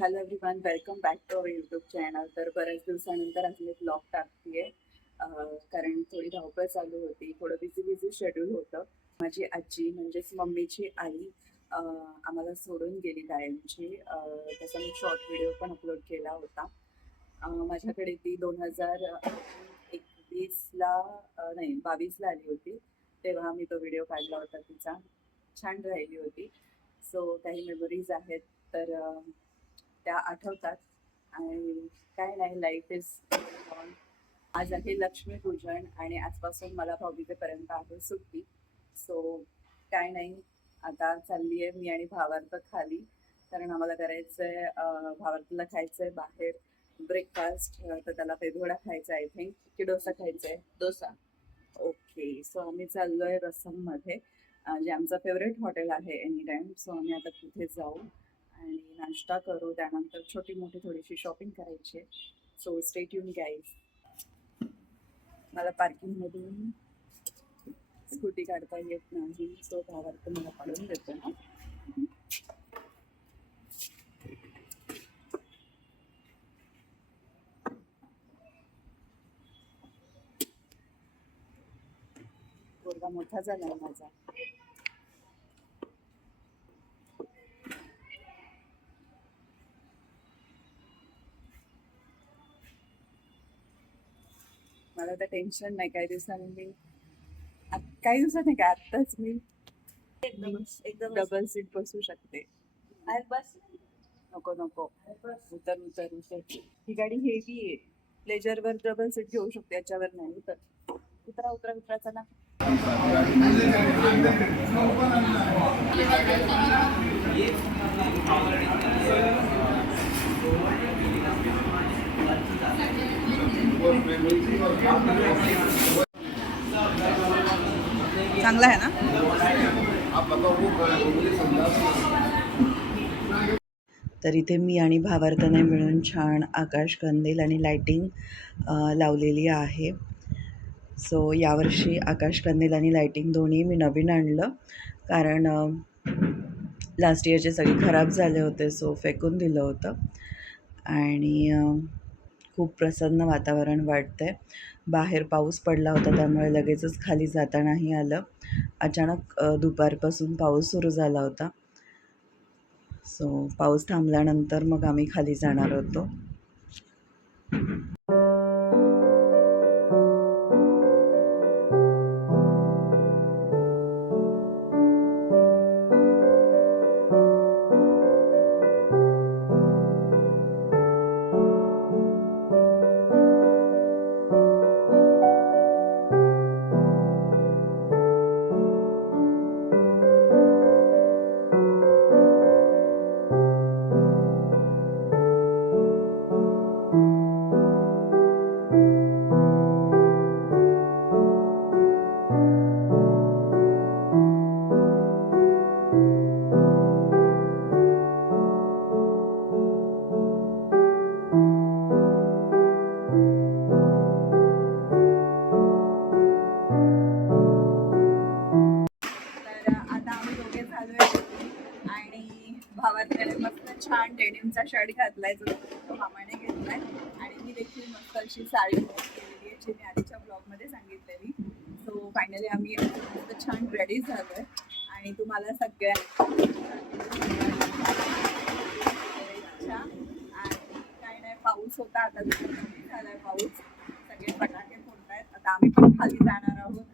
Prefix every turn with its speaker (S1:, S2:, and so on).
S1: Hello everyone welcome back to our YouTube channel. तर बऱ्याच दिवसानंतर आज मी ब्लॉग टाकते कारण थोडी धावपळ चालू होती थोडं बिझी बिझी शेड्यूल होतं. माझी आजी म्हणजेच मम्मीची आई आम्हाला सोडून गेली कायमची त्याचा मी शॉर्ट व्हिडिओ पण अपलोड केला होता. माझ्याकडे ती दोन हजार एकवीसला नाही बावीसला आली होती. तेव्हा मी तो व्हिडिओ काढला होता तिचा. छान राहिली होती. सो काही मेमरीज आहेत. तर त्या आठवतात. आणि काय नाही लाईफ इज ऑन आज आहे लक्ष्मीपूजन आणि आजपासून मला भाऊबीजेपर्यंत आहे सुट्टी. सो काय नाही आता चालली आहे मी आणि भावार्थ खाली. कारण आम्हाला करायचं आहे भावार्थला खायचं आहे बाहेर ब्रेकफास्ट तर त्याला पेदोडा खायचा आहे आय थिंक की डोसा खायचा आहे
S2: डोसा.
S1: ओके सो आम्ही चाललोय रसममध्ये. अं, जे आमचं फेवरेट हॉटेल आहे एनी टाइम सो आम्ही आता तिथे जाऊ. आणि नाश्ता करू त्यानंतर छोटी मोठी थोडीशी शॉपिंग करायची. सो स्टेट येऊन गाईज मला पार्किंगमधून स्कूटी काढता येत नाही सो भावार्थ मला काढून देतो ना. पोरगा मोठा झाला माझा. मला तर टेन्शन नाही काही दिवसांनी. मी काही दिवसात नाही का आत्ताच मी
S2: एकदम एकदम
S1: डबल सीट बसू शकते.
S2: बस.
S1: नको नको. उतर उतर उतर. ही गाडी हेवी आहे. प्लेजर वर डबल सीट घेऊ शकते याच्यावर नाही. उतर. उतरा उतरा उतरा चला. चांगला आहे ना? तर इथे मी आणि भावार्थने मिळून छान आकाश कंदील आणि लायटिंग लावलेली आहे. सो यावर्षी आकाश कंदील आणि लायटिंग दोन्ही मी नवीन आणलं. कारण लास्ट इयरचे सगळे खराब झाले होते सो फेकून दिलं होतं. आणि खूप प्रसन्न वातावरण वाटतं आहे बाहेर पाऊस पडला होता त्यामुळे लगेचच खाली जाता नाही आलं. अचानक दुपारपासून पाऊस सुरू झाला होता. सो पाऊस थांबल्यानंतर मग आम्ही खाली जाणार होतो. भावाकडे मस्त छान डेनिमचा शर्ट घातलाय जो तो मामाने घेतलाय. आणि मी देखील मस्त अशी साडी केलेली आहे जी मी आधीच्या ब्लॉगमध्ये सांगितलेली. सो फायनली आम्ही मस्त छान रेडी झालोय. आणि तुम्हाला सगळ्या आणि काय नाही पाऊस होता आता झालाय पाऊस. सगळे फटाके फोडतायत. आता आम्ही पण खाली जाणार आहोत.